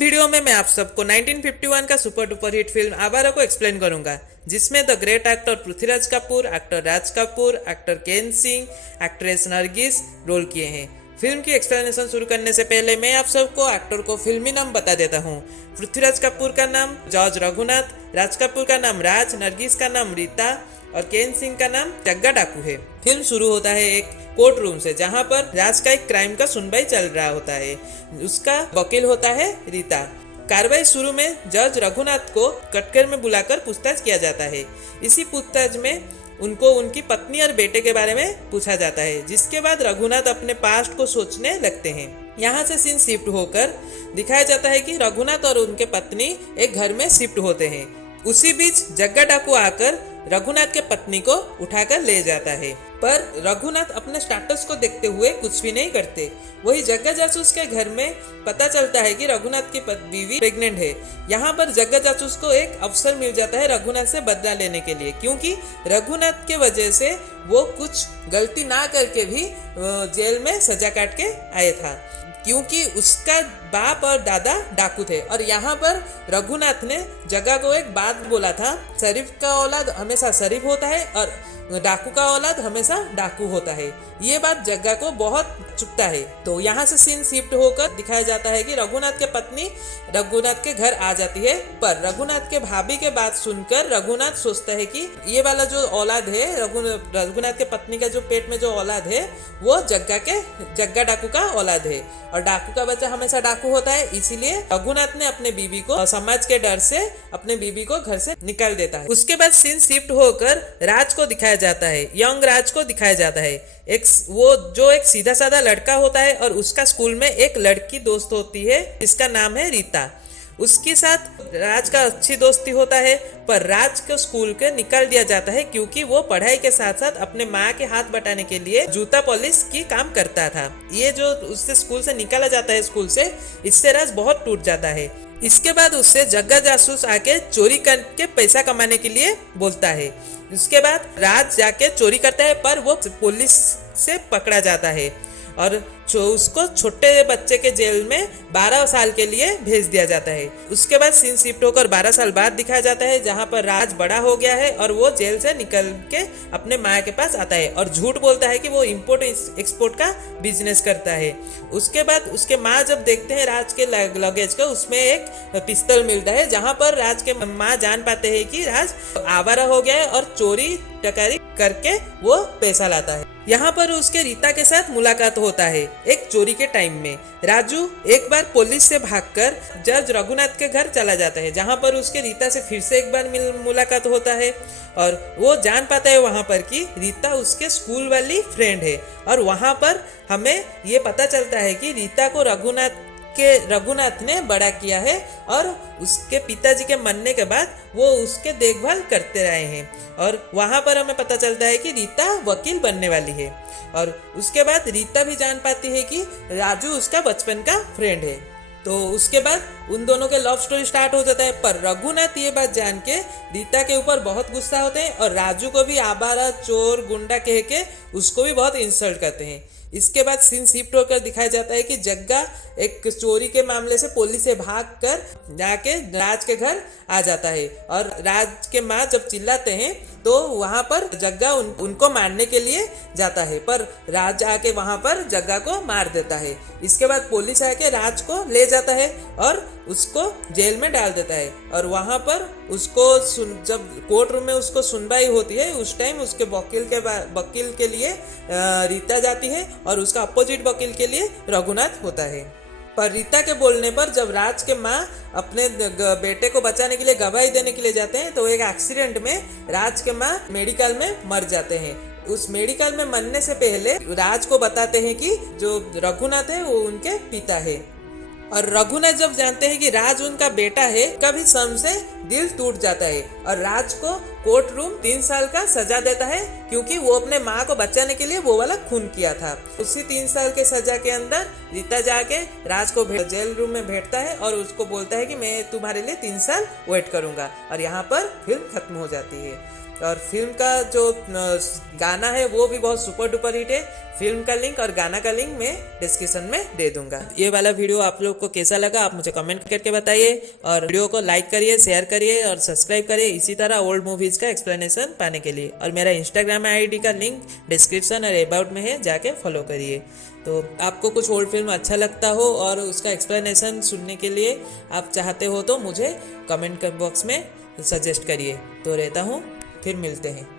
Video में मैं आप सबको 1951 का सुपर डुपर हिट फिल्म आवारा को एक्सप्लेन करूंगा, जिसमें the great actor Prithviraj Kapoor, actor Raj Kapoor, actor Ken Singh, actress Nargis role किए हैं। फिल्म की एक्सप्लेनेशन शुरू करने से पहले मैं आप सबको एक्टर को फिल्मी नाम बता देता हूँ। पृथ्वीराज कपूर का नाम जॉर्ज रघुनाथ, राज कपूर का नाम राज, नरगिस का नाम रीता और केन सिंह का नाम जग्गा डाकू है। फिल्म शुरू होता है एक कोर्ट रूम से, जहां पर राज का एक क्राइम का सुनवाई चल रहा होता है। उसका वकील होता है रीता। कार्रवाई शुरू में जज रघुनाथ को कटघरे में बुलाकर पूछताछ किया जाता है। इसी पूछताछ में उनको उनकी पत्नी और बेटे के बारे में पूछा जाता है, जिसके बाद रघुनाथ अपने पास्ट को सोचने लगते हैं। यहाँ से सीन शिफ्ट होकर दिखाया जाता है कि रघुनाथ और उनके पत्नी एक घर में शिफ्ट होते हैं। उसी बीच जग्गा डाकू आकर रघुनाथ के पत्नी को उठाकर ले जाता है, पर रघुनाथ अपने स्टेटस को देखते हुए कुछ भी नहीं करते। वही जग्गा जासूस के घर में पता चलता है कि रघुनाथ की बीवी प्रेग्नेंट है। यहाँ पर जग्गा जासूस को एक अवसर मिल जाता है रघुनाथ से बदला लेने के लिए, क्योंकि रघुनाथ के वजह से वो कुछ गलती ना करके भी जेल में सजा काट के आया था, क्योंकि उसका बाप और दादा डाकू थे। और यहाँ पर रघुनाथ ने जग्गा को एक बात बोला था, शरीफ का औलाद हमेशा शरीफ होता है और डाकू का औलाद हमेशा डाकू होता है। ये बात जग्गा को बहुत चुभता है। तो यहाँ से सीन शिफ्ट होकर दिखाया जाता है कि रघुनाथ के पत्नी रघुनाथ के घर आ जाती है, पर रघुनाथ के भाभी के बात सुनकर रघुनाथ सोचता है कि ये वाला जो औलाद है, रघुनाथ के पत्नी का जो पेट में जो औलाद है वो जग्गा डाकू का औलाद है, और डाकू का बच्चा हमेशा डाकू होता है। इसीलिए रघुनाथ ने अपने बीबी को समाज के डर से अपने बीबी को घर से निकाल देता है। उसके बाद सीन शिफ्ट होकर राज को दिखाया जाता है, यंग राज को दिखाया जाता है। एक सीधा साधा लड़का होता है और उसका स्कूल में एक लड़की दोस्त होती है जिसका नाम है रीता। उसके साथ राज का अच्छी दोस्ती होता है, पर राज को स्कूल के निकाल दिया जाता है, क्योंकि वो पढ़ाई के साथ साथ अपने माँ के हाथ बटाने के लिए जूता पॉलिश की काम करता था। ये जो उससे स्कूल से निकाला जाता है स्कूल से, इससे राज बहुत टूट जाता है। इसके बाद उससे जग्गा जासूस आके चोरी करके पैसा कमाने के लिए बोलता है। उसके बाद राज जाके चोरी करता है, पर वो पुलिस से पकड़ा जाता है और उसको छोटे बच्चे के जेल में 12 साल के लिए भेज दिया जाता है। उसके बाद सीन शिफ्ट होकर 12 साल बाद दिखाया जाता है, जहां पर राज बड़ा हो गया है और वो जेल से निकल के अपने माँ के पास आता है और झूठ बोलता है कि वो इंपोर्ट एक्सपोर्ट का बिजनेस करता है। उसके बाद उसके माँ जब देखते हैं राज के लगेज को, उसमें एक पिस्तौल मिलता है, जहां पर राज के माँ जान पाते हैं कि राज आवारा हो गया है और चोरी टकारी करके वो पैसा लाता है। यहाँ पर उसके रीता के साथ मुलाकात होता है एक चोरी के टाइम में। राजू एक बार पुलिस से भागकर जज रघुनाथ के घर चला जाता है, जहाँ पर उसके रीता से फिर से एक बार मुलाकात होता है और वो जान पाता है वहाँ पर कि रीता उसके स्कूल वाली फ्रेंड है। और वहाँ पर हमें ये पता चलता है कि रीता को रघुनाथ ने बड़ा किया है और उसके पिताजी के मरने के बाद वो उसके देखभाल करते रहे हैं। और वहाँ पर हमें पता चलता है कि रीता वकील बनने वाली है। और उसके बाद रीता भी जान पाती है कि राजू उसका बचपन का फ्रेंड है। तो उसके बाद उन दोनों के लव स्टोरी स्टार्ट हो जाता है, पर रघुनाथ ये बात जान के रीता के ऊपर बहुत गुस्सा होते हैं और राजू को भी आवारा, चोर, गुंडा कह के उसको भी बहुत इंसल्ट करते हैं। इसके बाद सीन शिफ्ट होकर दिखाया जाता है कि जग्गा एक चोरी के मामले से पुलिस से भागकर जाके राज के घर आ जाता है और राज के माँ जब चिल्लाते हैं तो वहाँ पर जग्गा उनको मारने के लिए जाता है, पर राज आके वहाँ पर जग्गा को मार देता है। इसके बाद पुलिस आके राज को ले जाता है और उसको जेल में डाल देता है। और वहाँ पर उसको जब कोर्ट रूम में उसको सुनवाई होती है, उस टाइम उसके वकील के लिए रीता जाती है और उसका अपोजिट वकील के लिए रघुनाथ होता है। पर रीता के बोलने पर जब राज के माँ अपने बेटे को बचाने के लिए गवाही देने के लिए जाते हैं, तो एक एक्सीडेंट में राज के माँ मेडिकल में मर जाते हैं। उस मेडिकल में मरने से पहले राज को बताते हैं कि जो रघुनाथ है वो उनके पिता है। और रघुनाथ जब जानते हैं कि राज उनका बेटा है, कभी सम से दिल टूट जाता है और राज को कोर्ट रूम 3 साल का सजा देता है क्योंकि वो अपने माँ को बचाने के लिए वो वाला खून किया था। उसी 3 साल के सजा के अंदर रीता जाके राज को जेल रूम में भेजता है और उसको बोलता है कि मैं तुम्हारे लिए 3 साल वेट करूंगा, और यहाँ पर फिल्म खत्म हो जाती है। और फिल्म का जो गाना है वो भी बहुत सुपर डुपर हिट है। फिल्म का लिंक और गाना का लिंक मैं डिस्क्रिप्शन में दे दूंगा। ये वाला वीडियो आप लोग को कैसा लगा आप मुझे कमेंट करके बताइए, और वीडियो को लाइक करिए, शेयर करिए और सब्सक्राइब करिए इसी तरह ओल्ड मूवीज का एक्सप्लेनेशन पाने के लिए। और मेरा इंस्टाग्राम आईडी का लिंक डिस्क्रिप्शन और अबाउट में है, जाके फॉलो करिए। तो आपको कुछ ओल्ड फिल्म अच्छा लगता हो और उसका एक्सप्लेनेशन सुनने के लिए आप चाहते हो तो मुझे कमेंट बॉक्स में सजेस्ट करिए। तो रहता हूँ, फिर मिलते हैं।